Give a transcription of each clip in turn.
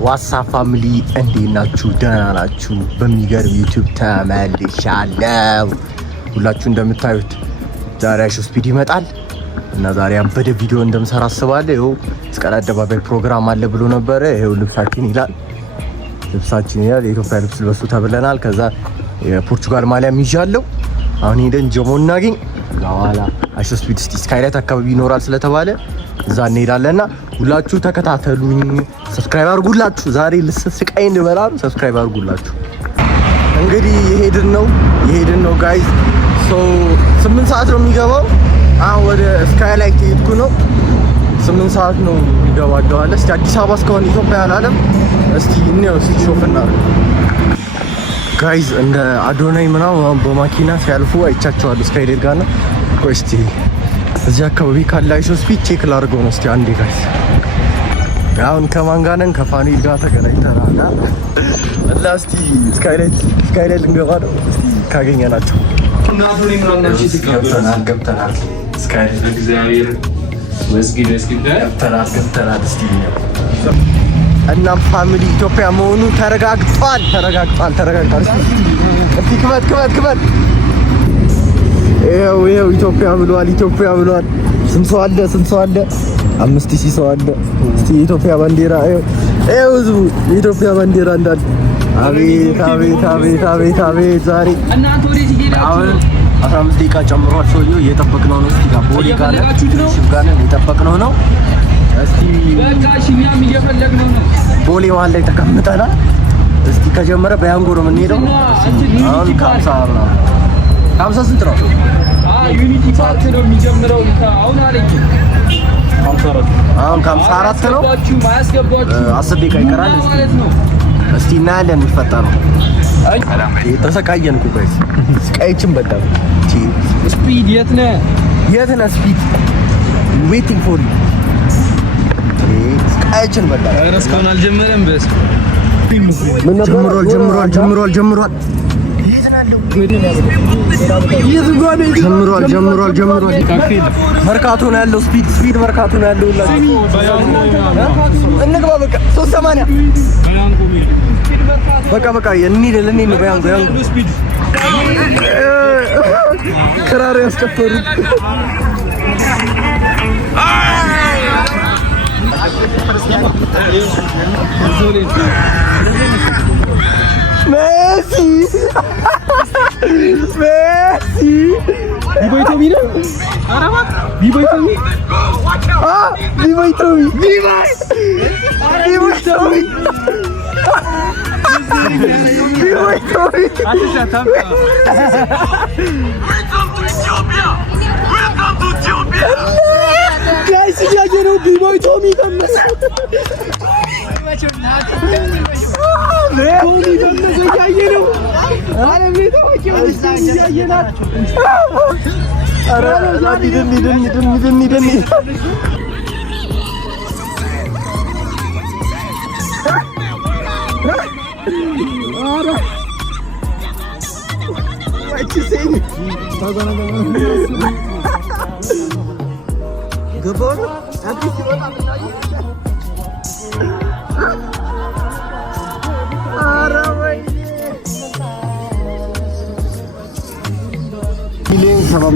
ዋትስአፕ ፋሚሊ እንዴት ናችሁ? ደህና ናችሁ? በሚገርም ዩቲዩብ ተመልሻለሁ። ሁላችሁ እንደምታዩት ዛሬ አይሾ ስፒድ ይመጣል እና ዛሬ አበደ ቪዲዮ እንደምሰራ አስባለሁ። ይኸው መስቀል አደባባይ ፕሮግራም አለ ብሎ ነበረ። ይኸው ልብሳችን ይላል የኢትዮጵያ ልብስ ልበሱ ተብለናል። ከዛ የፖርቹጋል ማሊያም ይዣለሁ። አሁን ሄደን ጀሞ እናገኝ። በኋላ አይሾ ስፒድ ስካይላይት አካባቢ ይኖራል ስለተባለ እዛ እንሄዳለንና ሁላችሁ ተከታተሉኝ። ሰብስክራይብ አድርጉላችሁ። ዛሬ ልስስቃይ እንበላሉ። ሰብስክራይብ አድርጉላችሁ። እንግዲህ የሄድን ነው ጋይስ። 8 ሰዓት ነው የሚገባው። አሁን ወደ ስካይላይት ሄድኩ ነው። 8 ሰዓት ነው የሚገባው አለ። እስቲ አዲስ አበባ እስካሁን ኢትዮጵያ አላለም። እስቲ እንየው ሲሾፍና ጋይስ እንደ አዶናይ ምናምን በማኪና ሲያልፉ አይቻቸዋለሁ ስካይላይት ጋር ነው። ቆይ እስቲ እዚህ አካባቢ ካለ አይሾ ስፒድ ቼክ ላድርገው ነው። እስቲ አንዴ ጋይስ አሁን ከማን ጋር ነን? ከፋኒል ጋር ተገናኝተናል እና እስቲ ስካይላይት ልንገባ ነው። እስቲ ካገኘናቸው ገብተናል። ስካይላይት እግዚአብሔር መስጊድ ገብተናል። እስቲ እናም ፋሚሊ ኢትዮጵያ መሆኑ ተረጋግጧል። እስቲ ክበት ይኸው ኢትዮጵያ ብሏል። ስንት ሰው አለ? 5000 ሰው አለ። እስቲ የኢትዮጵያ ባንዲራ ይኸው ህዝቡ የኢትዮጵያ ባንዲራ እንዳለ። አቤት ዛሬ አሁን 15 ደቂቃ ጨምሯል። ሰውዬው እየጠበቅነው ነው። እስቲ ጋር ቦሌ ጋር እየጠበቅነው ነው። እስቲ በቃ እኛም እየፈለግነው ነው። ቦሌ መሀል ላይ ተቀምጠናል። እስቲ ከጀመረ በያንጎ ነው የምንሄደው። አሁን 50 ስንት ነው? ዩኒቲ ፓርክ ነው የሚጀምረው። አሁን አለኝ 54 ነው። 10 ደቂቃ ይቀራል እስቲ እናያለን የሚፈጠረው። ተሰቃየን እኮ ጋይስ። ስቃይችን በቃ ስፒድ የት ነህ ስፒድ ዌቲንግ ፎር ዩ ስቃይችን በቃ እስካሁን አልጀመረም። በስ ጀምሯል። ጀምሯል። መርካቶ ነው ያለው። ስፒድ መርካቶ ነው ያለው። እንግባ በቃ 380 በቃ እንሂድ ነው በያንጎ ክራር ያስጨፈሩ ሜሲ ቢቦይቶሚ ነው። ቢቦይቶሚ ጋይስ እያየነው ቢቦይቶሚ ቀመሰ።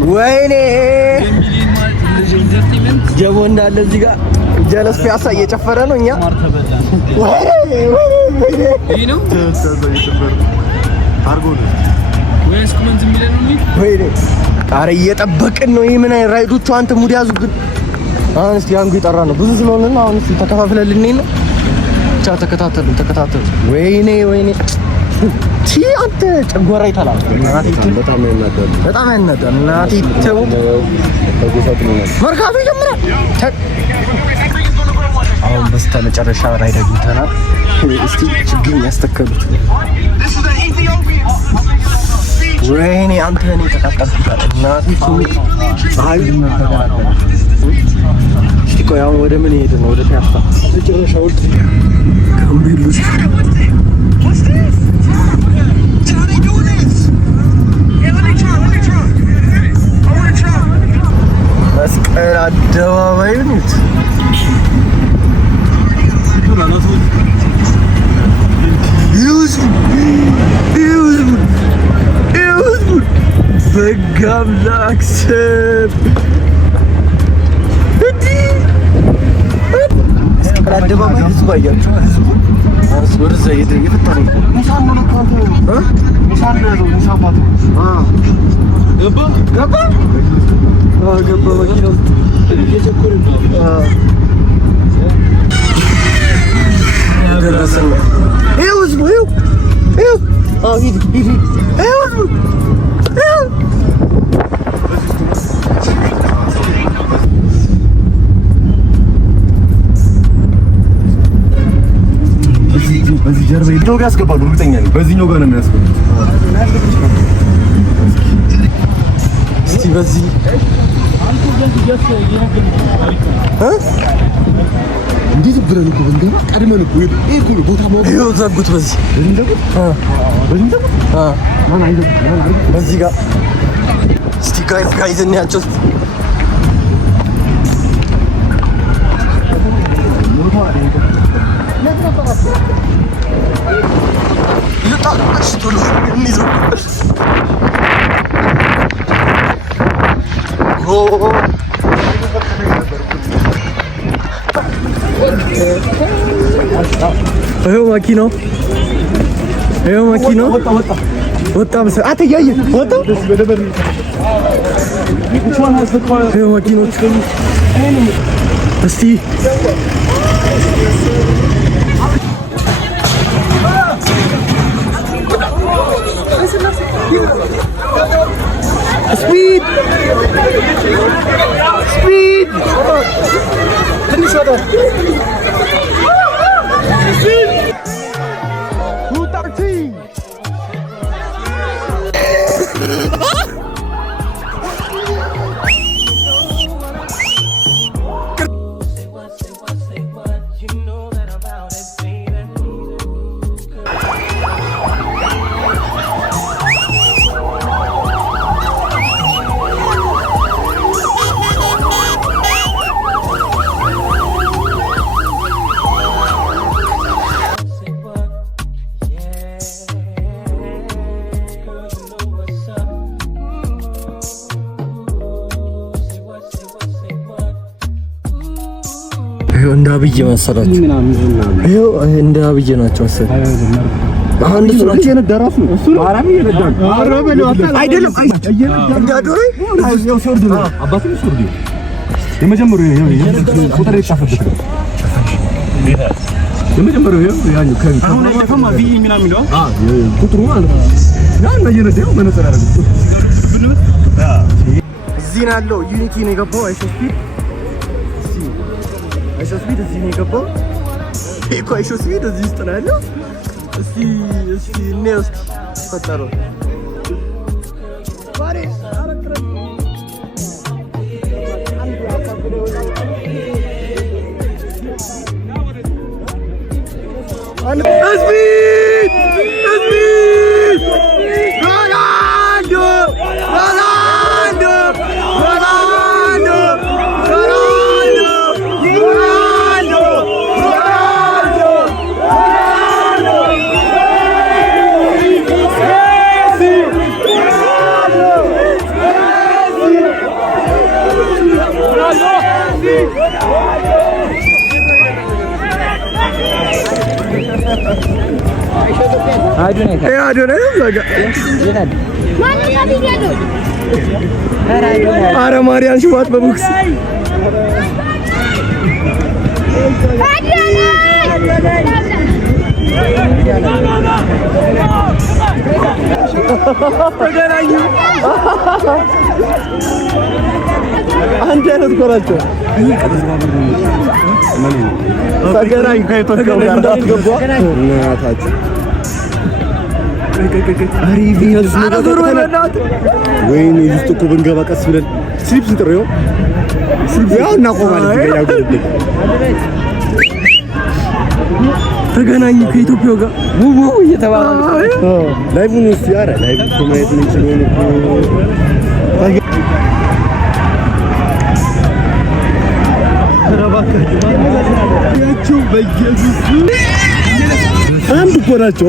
ወይኔ ጀቦ እንዳለ እዚህ ጋር ጀለስ ፒያሳ እየጨፈረ ነው። እኛ ወይኔ ቃረ እየጠበቅን ነው። ይሄ ምን አይነት ራይዶቹ አንተ ሙድ ያዙ ግን። አሁን እስቲ አንጉ ይጠራ ነው ብዙ ስለሆነ ነው። አሁን እስቲ ተከፋፍለን ልንሄድ ነው። ብቻ ተከታተሉ። ወይኔ አንተ ጨጓራ ይተላል። በጣም ያናዳል። እናቴ ተው መርካቶ ይጀምራል። አሁን በስተመጨረሻ ራይድ አግኝተናል። እስቲ ችግኝ ያስተከሉት ወይኔ አንተ እኔ ተቃጠልኩታል። እናቴ እስቲ ቆይ አሁን ወደ ምን ሄድ ነው? ወደ ፒያሳ መጨረሻው ከምቢሉስ መስቀል አደባባይ ነው። በአምላክ ስም አደባባይ ህዝብ አያችሁ? ህዝብ ወደዛ እየፈጠረ ነው። ገባ መኪና ውስጥ እየቸኮለ ነው። ደረሰን። ይኸው ህዝቡ ይኸው ሂድ ይኸው ህዝቡ በዚህ ጀርባ ይደው ያስገባሉ። እርግጠኛ ነኝ በዚህኛው ጋር ነው የሚያስገባው። እስቲ በዚህ እንዴት ብለን እኮ እንገባ ቀድመን እኮ እኮ ቦታ ማውጣት ይኸው ዘጉት። በዚህ በዚህ ጋር እስቲ ጋይዝ እንያቸው። ይኸው መኪናው ወጣ መሰለኝ። አትያየ ወጣ። ይኸው መኪኖች እስቲ ስፒድ ትንሽ ወጣ እንደ አብይ መሰላችሁ? ይኸው እንደ አብይ ናቸው መሰለኝ። አሁን እሱ ነው የነዳራሱ እሱ ነው አራም እየነዳን አይደለም እንዳዶሬ ነው ሶርዱ ነው አባቱ ሶርዱ የመጀመሪያው ይሄ ቁጥር የጻፈበት ነው የመጀመሪያው ያኛው አሁን አይተፈማ ቪ ሚና ሚለው ቁጥሩ ማለት ነው ያን እየነዳው መነጽር አደረገ እዚህ ነው ያለው ዩኒቲ ነው የገባው አይሾስፒድ እዚህ ነው የገባው። እኮ አይሾስፒድ እዚህ ውስጥ ነው ያለው። እስቲ እንየው እስቲ ፈጠረው አረ ማርያም ሽዋት በቦክስ ተገናኙ። አንድ አይነት ኮራቸው ተገናኙ። ከኢትዮጵያ ጋር እንዳትገባ እናታችሁ ወይኔ ውስጥ እኮ ብንገባ ቀስ ብለን ስሊፕ ስንጥሬው ያው እናቆማለን። ተገናኙ ከኢትዮጵያ ጋር ውው እየተባለ ላይቭን እስቲ አረ ላይቭ ማየት እንችላለን እኮ ያቸው በየዚህ አንድ እኮ ናቸው።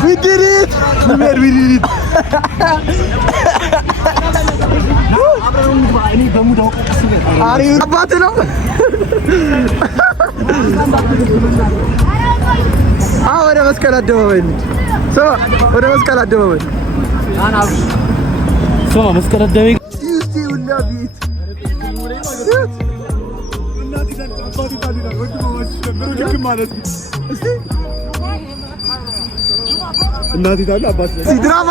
We did it! We did it! Are you about to know? ወደ መስቀል አደባባይ ሰው ወደ መስቀል አደባባይ ሰው መስቀል አደባባይ እስቲ ሁላ ቤት እናት ይታለ አባት ድራማ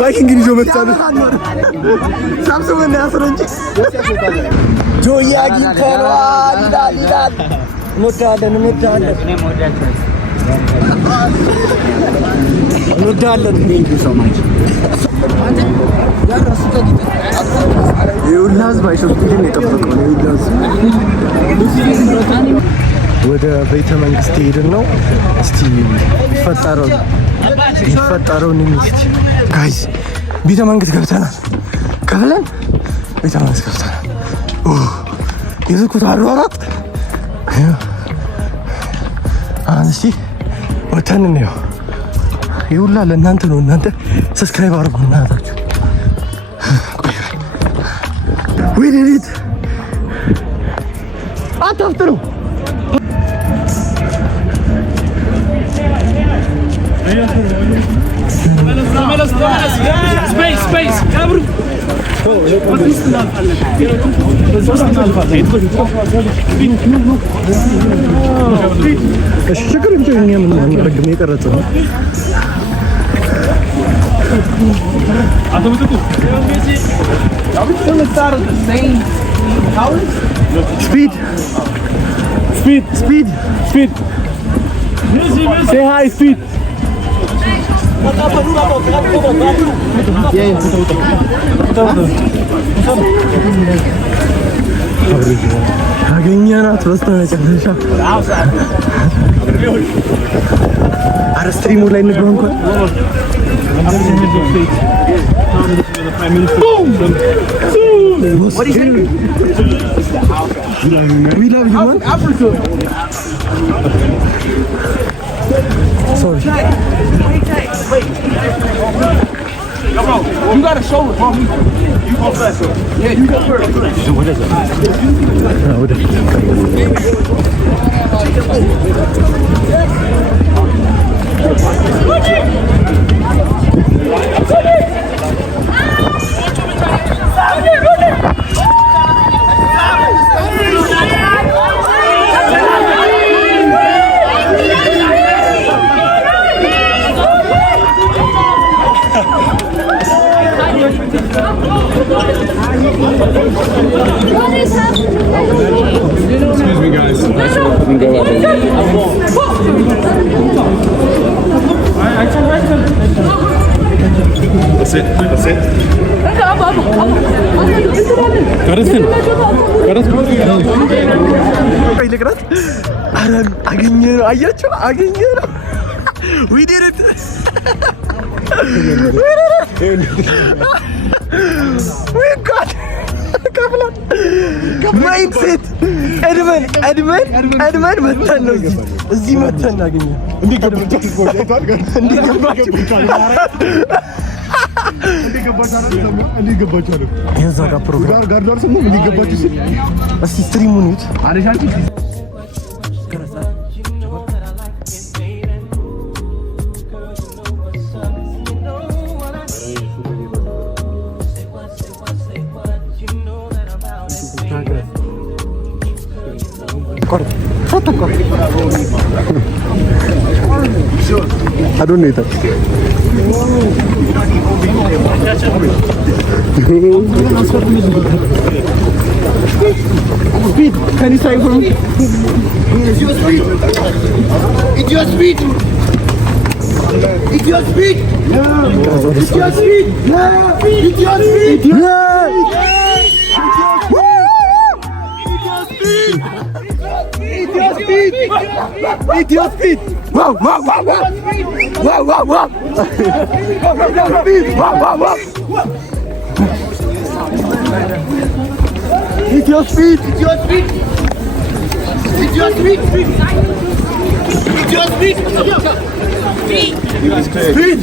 ባይኪንግ ይዞ መጣለ ሳምሶን ያስረንጂ ጆያ አግኝተነዋል ይላል። እንወዳለን የሁላ ህዝብ አይሾፍትም የጠበቀው ወደ ቤተ መንግስት ሄድን ነው። እስቲ ይፈጠረውን እስቲ ጋይስ ቤተ መንግስት ገብተናል። ከፍለን ቤተ መንግስት ገብተናል። የዝኩት አሯሯጥ እስቲ ወተን ነው። ይሁላ ለእናንተ ነው። እናንተ ሰብስክራይብ አድርጉ እናታችሁ። ወይኔት አታፍጥሩ። Space. ችግር ምን የቀረጸ ነው። Speed. Say hi, Speed. አገኘናት በስተመጨረሻ። ኧረ ስትሪሙ ላይ እንግባ እንኳን We love you, man. Sorry. Wait. You got a shoulder for me. You go first. Yeah, you go first. What is Excuse me, guys. That's it. አገኘነው። We did it. We got ማይንድሴት ቀድመን መተን ነው እዚህ መተን አገኘን። እንዲገባችሁ የዛ ጋር ፕሮግራም ጋር ደርሰን ነው እንዲገባችሁ ሲል እስቲ ስትሪሙን ይት አለሻችሁ I don't need that. Speed, can you say for me? It's your speed. It's your speed. It's your speed. It's your speed. It's your speed. Wow, wow, wow, wow. Wow, wow, wow. Wow, wow, wow. It's your speed. It's your speed. It's your speed. It's your speed. Speed.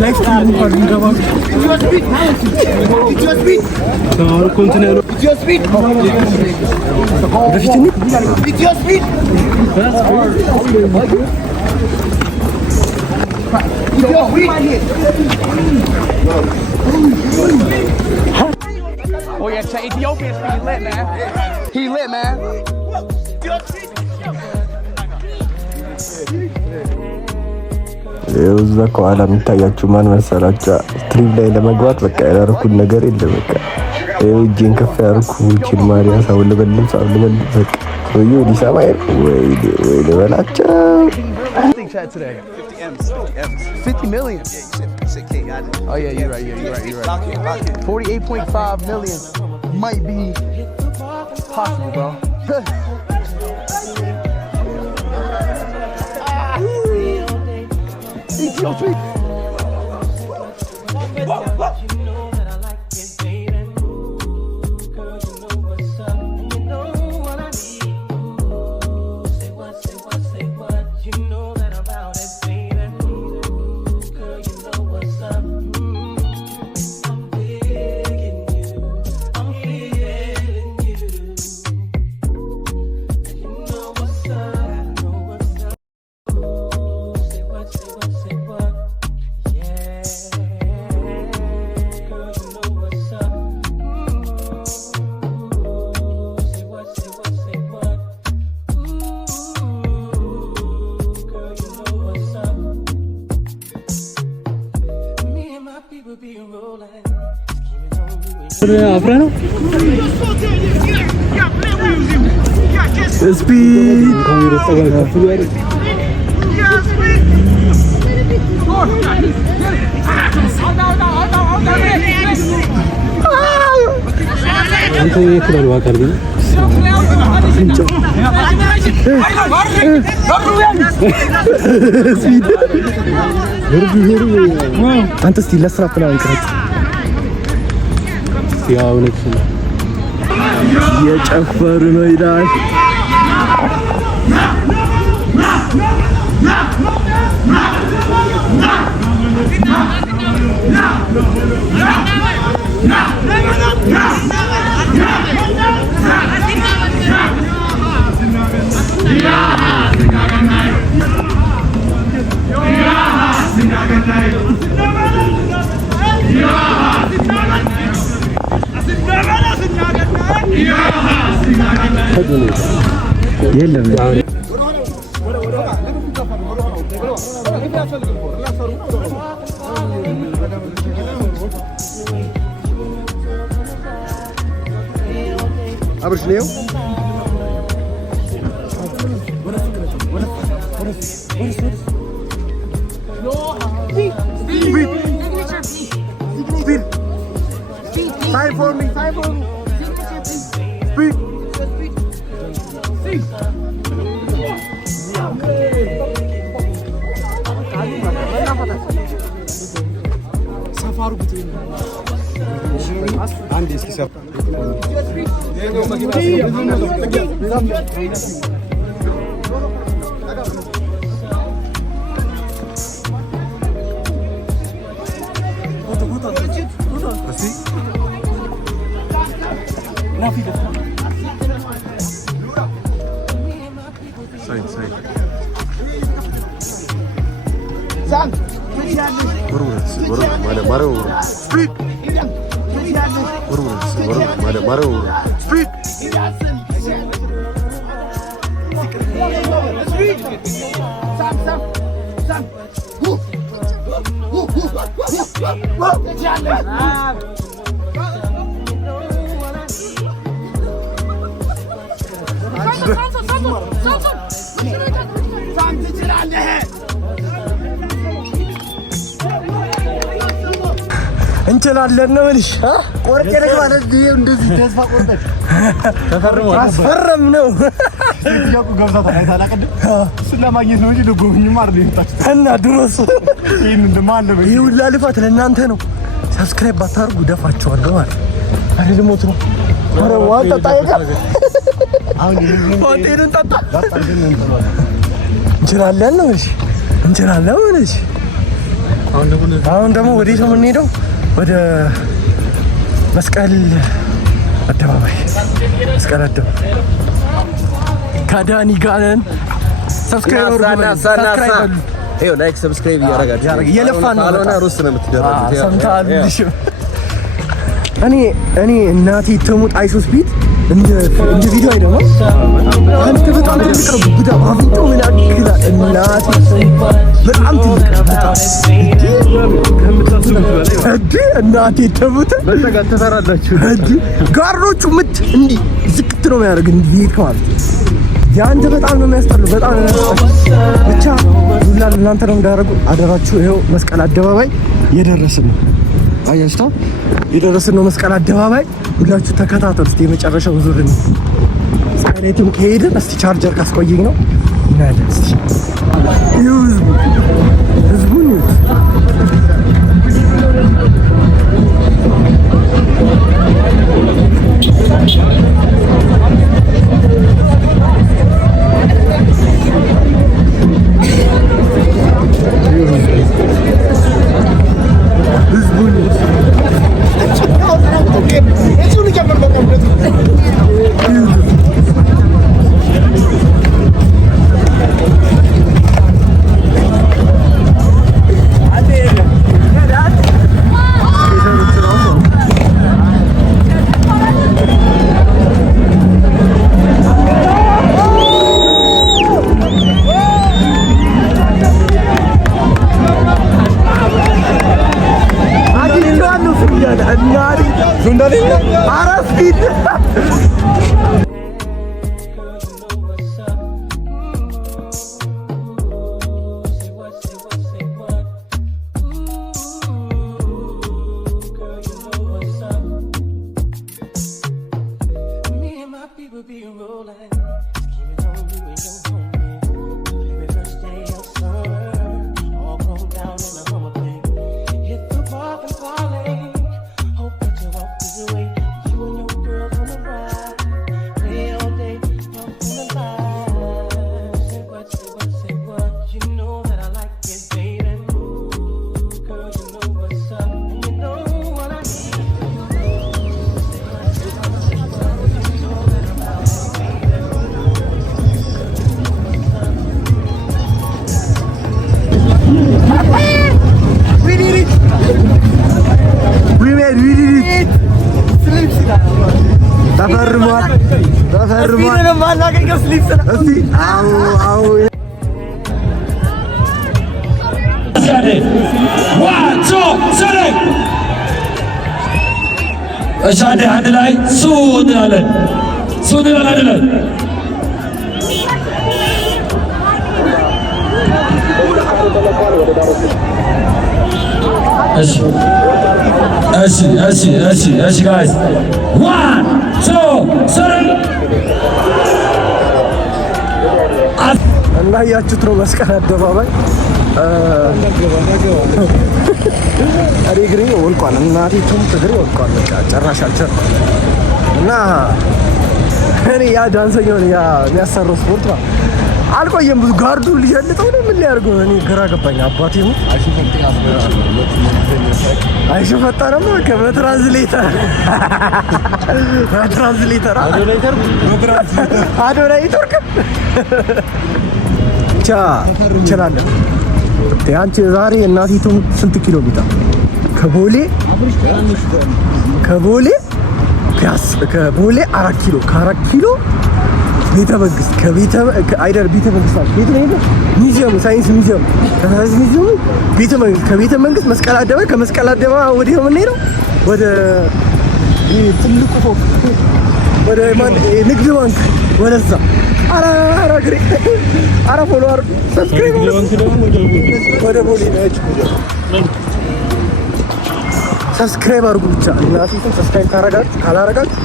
Next time we are going to it's your speed. It's your speed. Continue. It's your speed. It's your speed. Oh yeah, Ethiopian speed lit, man. He lit, man. እዛ ከኋላ የሚታያችሁ ማን መሰላችሁ? ስትሪም ላይ ለመግባት በቃ ያላረኩት ነገር የለም። በቃ እጄን ከፍ ያርኩ ቺል ማሪያ ሰው ልበልም በቃ ሰውዬው ሊሰማ ወይ ልበላቸው 50 million. Oh yeah, you're right. 48.5 million might be possible, bro. አፍራ ነው ስፒድ አንተ የክላል ዋካል ግን አንተ እስቲ ለስራ ፕላን ይቀርጥ ያው ነክስ የጨፈሩ ነው ይላል። የለም አብርሽ ነው Time for me. Speed. Safaru bitir. Hangi eski saf? Sayın. Sen. Vur. Mare. Speed. Vur. Mare. Speed. Sen. እንችላለን ነው ልሽ ቆርጬ ነው ማለት እንደዚህ ተስፋ ቆርጠሽ ተፈርሟል። አስፈረም ነው ያቁ ገብዛታ አይታላቀድ እሱን ለማግኘት ነው እንጂ ለጎብኝማ አይደል ይመጣች እና ድሮስ ይሄን እንደማለ ነው። ይሄ ሁላ ልፋት ለእናንተ ነው። ሰብስክራይብ ባታርጉ ደፋቸዋለሁ ማለት አረ ልሞት ነው። አረ ዋንታ ታይጋ አሁን ሆቴሉን ጠጣ እንችላለን ነው እሺ እንችላለን ነው እሺ። አሁን ደግሞ ወዴት ነው የምንሄደው? ወደ መስቀል አደባባይ ከዳኒ ጋር ነን። ሰብስክራይብ ላይክ ሰብስክራይብ እያደረጋችሁ የለፋን ነው ካልሆነ ሩስ ነው የምትደረጉት። ሰምተሃል? እኔ እናቴ ትሙት አይሱስ ቢት እንደ ቪዲዮ አይደለም። አንተ በጣም ትልቅ ነው ጉዳ አፍንጫው ምን ያክላል? እናቴ በጣም ትልቅ እናቴ ትሙት በተጋት ተሰራላችሁ ጋሮቹ ምት እንዲህ ዝክት ነው የሚያደርግ እንዲህ ማለት ያንተ በጣም ነው የሚያስጠላው። በጣም ነው የሚያስጠላው። ብቻ ሁላ እናንተ ነው እንዳደረጉ አደራችሁ። ይሄው መስቀል አደባባይ የደረስን ነው። አያችሁታ የደረስን ነው መስቀል አደባባይ። ሁላችሁ ተከታተሉ። እስቲ የመጨረሻው ዙር ነው። ስካይላይትም ከሄድን እስቲ ቻርጀር ካስቆየኝ ነው እናያለን። እስቲ ህዝቡን እሻደ አንድ ላይ ሱን አለን አይደለም። እሺ ጋይስ 1 2 3 እንዳያችሁት ነው መስቀል አደባባይ እግሬ ወልቋል። እናቴ ትሙት እግሬ ወልቋል። በቃ ጨራሽ አልቻልኩም እና እኔ ያ ዳንሰኛው ያ የሚያሰራው ስፖርት ነው አልቆየም። ብዙ ጋርዱ ሊሸልጠው ነው ምን ሊያደርገው እኔ ግራ ገባኝ። አባቴ ነው አይሽፈጣረም ከበትራንስሌተር አዶናይተር ብቻ እንችላለን። አንቺ ዛሬ እናቲቱ ስንት ኪሎ ሜትር ከቦሌ 4 ኪሎ ከ4 ኪሎ ቤተ መንግስት ቤተ መንግስት ቤተ ሙዚየም ሳይንስ ሙዚየም ከሳይንስ ሙዚየም ከቤተ መንግስት መስቀል አደባባይ ከመስቀል አደባባይ ወዲህ ነው የምንሄደው ወደ ትልቁ ፎቅ ወደ ንግድ ባንክ ወደዛ አራ ግሬ አራ ፎሎወር ሰብስክራይብ ወደ ቦሌ ነች ሰብስክራይብ አድርጉ ብቻ። እናንተም ሰብስክራይብ ካላረጋችሁ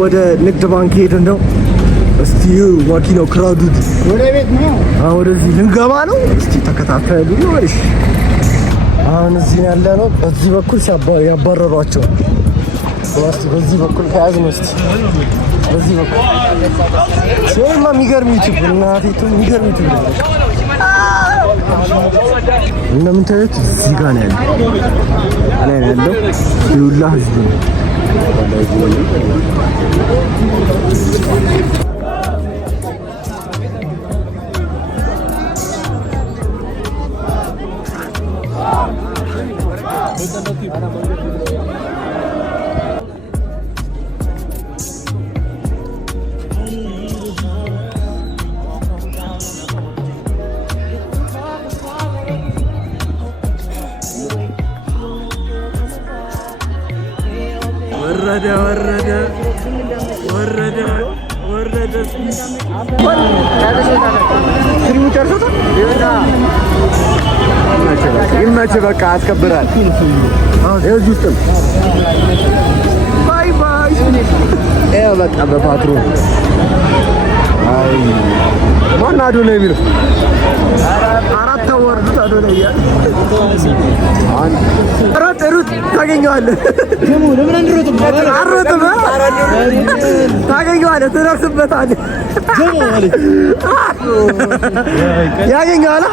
ወደ ንግድ ባንክ ሄደን ነው። እስቲ ማኪናው ክራውድድ ወደ ቤት ነው። ወደዚህ ልንገባ ነው። እስቲ ተከታተሉ ነው። እሺ አሁን እዚህ ያለ ነው። በዚህ በኩል ያባረሯቸው እስቲ በዚህ በኩል ከያዝነው እስቲ በዚህ በኩል ሲሆንማ የሚገርም ዩቲዩብ እናቴቱ የሚገርም ዩቲዩብ ነው። እንደምታዩት እዚህ ጋር ነው ያለው ላይ ያለው ይውላ ህዝብ ነው። ይመችህ በቃ አስከብራል። እዚህ ውስጥ ባይ ባይ በቃ በፓትሮል ማን አዶ ነው የሚለው አራት ወርዱት አዶ ነው ያለ ሩት ታገኘዋለህ። ለምን አንሮጥም? ታገኘዋለህ፣ ትደርስበታለህ። ያገኘዋል።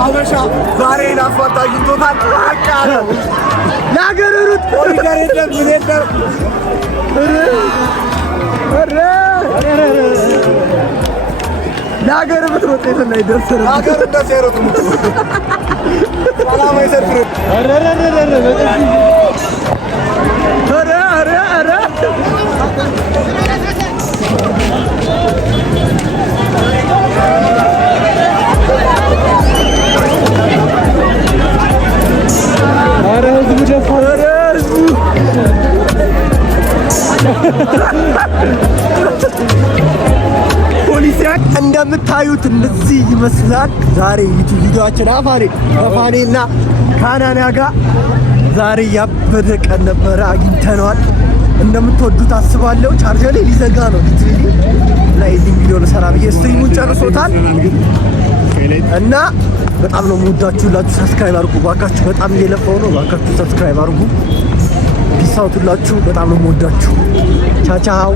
አበሻ ዛሬ ናፋታ አግኝቶታል። በቃ ነው ለሀገር ሩት ኮሪደር የለም ምን የለም። ለሀገር ብትሮጥ የት ላይ ደርሰህ ነው? ሀገር እንደዚህ አይሮጥም እኮ ሰላም አይሰፍርም። እንደምታዩት እንደዚህ ይመስላል ዛሬ ዩቲዩብ ቪዲዮአችን ከፋኔና ካናና ጋር ዛሬ ያበደ ቀን ነበረ። አግኝተነዋል። እንደምትወዱት አስባለሁ። ቻርጀር ላይ ሊዘጋ ነው ሊትሪሊ እና ይሄን ቪዲዮ ልሰራ ብዬ ስትሪሙን ጨርሶታል እና በጣም ነው የምወዳችሁ። ሁላችሁ ሰብስክራይብ አድርጉ ባካችሁ። በጣም እየለፋው ነው። ባካችሁ ሰብስክራይብ አድርጉ። ፒስ አውት ሁላችሁ። በጣም ነው የምወዳችሁ። ቻቻው